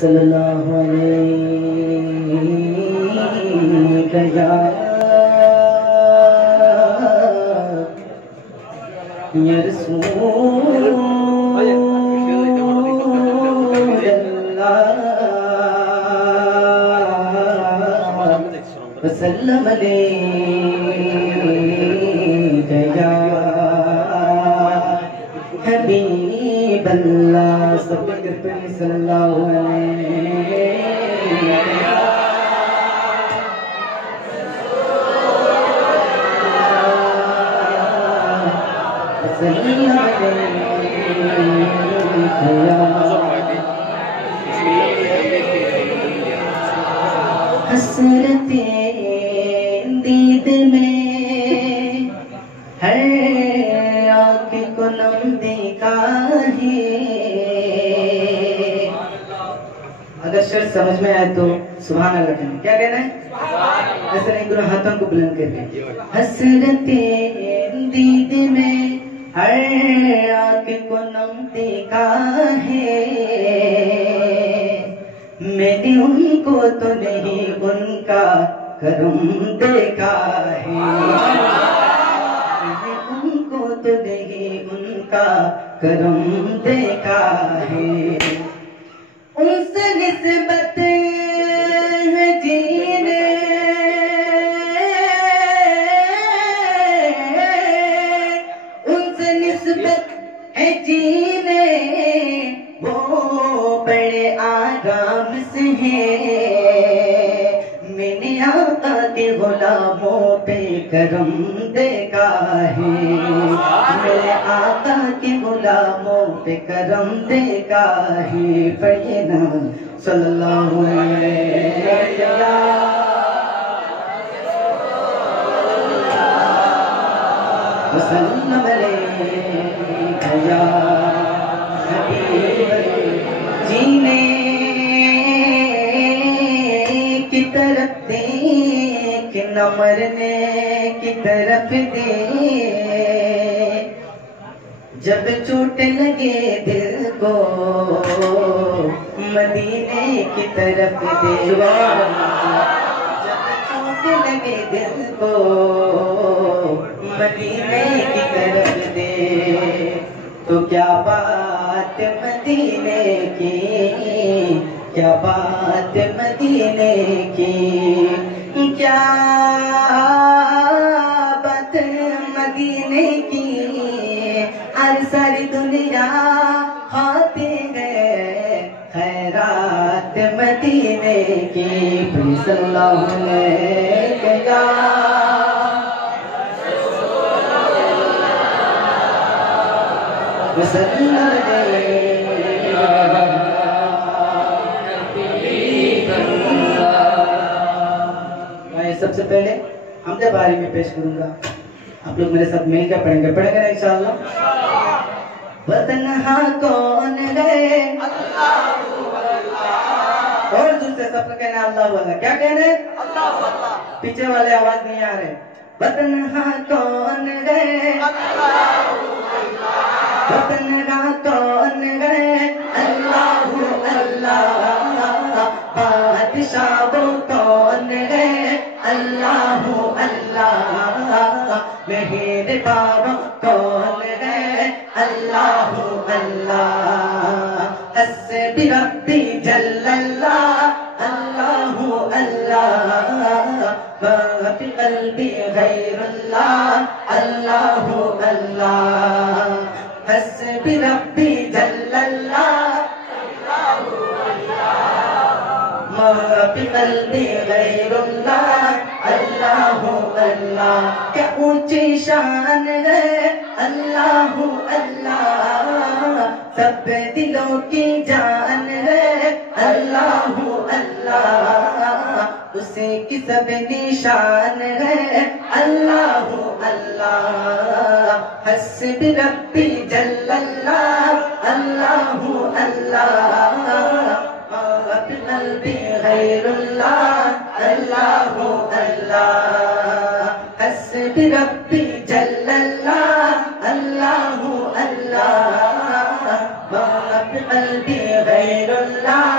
सल्लल्लाहु अलैहि या रसूलल्लाह वसल्लम अलैका या हबीबल्लाह। सब करते हैं सल्लल्लाहु अलैहि हसरते दीद में हर आँख को नम देखा है। अगर शर्त समझ में आए तो सुभान अल्लाह कहना। क्या कहना है? ऐसे नहीं, दोनों हाथों को बुलंद करके। हसरते दीद में हर आँख को नम देखा है। मैंने उनको तो नहीं उनका करम देखा है। मैंने उनको तो नहीं उनका करम देखा है। उनसे निस्बत है जीने, उनसे निस्बत है जीने, वो बड़े आराम से है। मैंने आका के गुलामों पे करम देखा है। मेरे आका के गुलामों पे करम देखा है। पढ़िए ना सल्लल्लाहु अलैहि वसल्लम जीने की तरफ देख न मरने की तरफ दे। जब चोट लगे दिल को मदीने की तरफ दे। जब चोट लगे दिल को मदीने की तरफ दे। तो क्या बात मदीने की, क्या बात मदीने की, क्या बात मदीने की। हर सारी दुनिया खाते गए खैरात मदीने की। सल्लल्लाहु अलैहि वसल्लम। मैं सबसे पहले हमदे बारी में पेश करूंगा। आप लोग मेरे साथ मिलकर पढ़ेंगे। पढ़ेंगे ना इंशाअल्लाह। वतनहा कौन गए और दूसरे सबको कहना अल्लाह अल्लाह। क्या कहना है? पीछे वाले आवाज नहीं आ रहे। वतनहा कौन गए, वतनहा कौन गए अल्लाह अल्लाह। बादशाह वो कौन गए अल्लाह अल्लाह। मेहर बाबा कौन गए अल्लाह अल्लाह। हस्बी रब्बी जल्लल्लाह अल्लाह अल्लाह। वफ़ी क़ल्बी गैरुल्लाह अल्लाह अल्लाह। हस्बी रब्बी जल्लल्लाह अल्लाह अल्लाह। वफ़ी क़ल्बी गैरुल्लाह अल्लाह अल्लाह। क्या ऊंची शान है अल्लाह अल्लाह। सब दिलों की जान है अल्लाह अल्लाह। उसी की सब निशान है अल्लाह अल्लाह। हस्बी रब्बी जल्लल्लाह अल्लाह अल्लाह। वफ़ी क़ल्बी गैरुल्लाह अल्लाह अल्लाह। हस्बी रब्बी जल्लल्लाह अल्लाह अल्लाह। वफ़ी क़ल्बी गैरुल्लाह